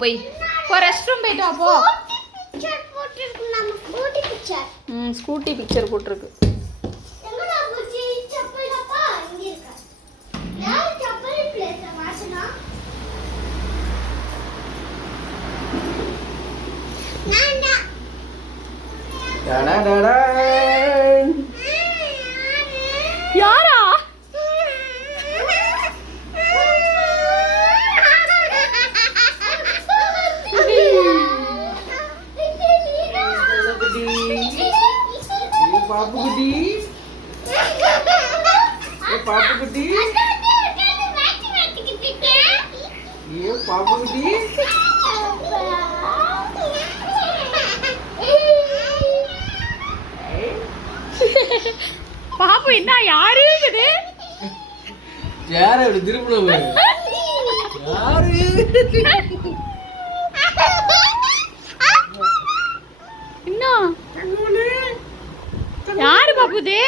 போய் rest room போயிட்டு வா போ. ஸ்கூட்டி பிக்சர் போட்டிருக்கு. யாரா? பாப்பு குட்டி, பாப்பு குட்டி, பாப்பு குட்டி. பாப்பு என்ன யாரு இருக்குது? யாரு அப்படி திருப்பணும்? யாரு? என்ன யாரு பாப்புது?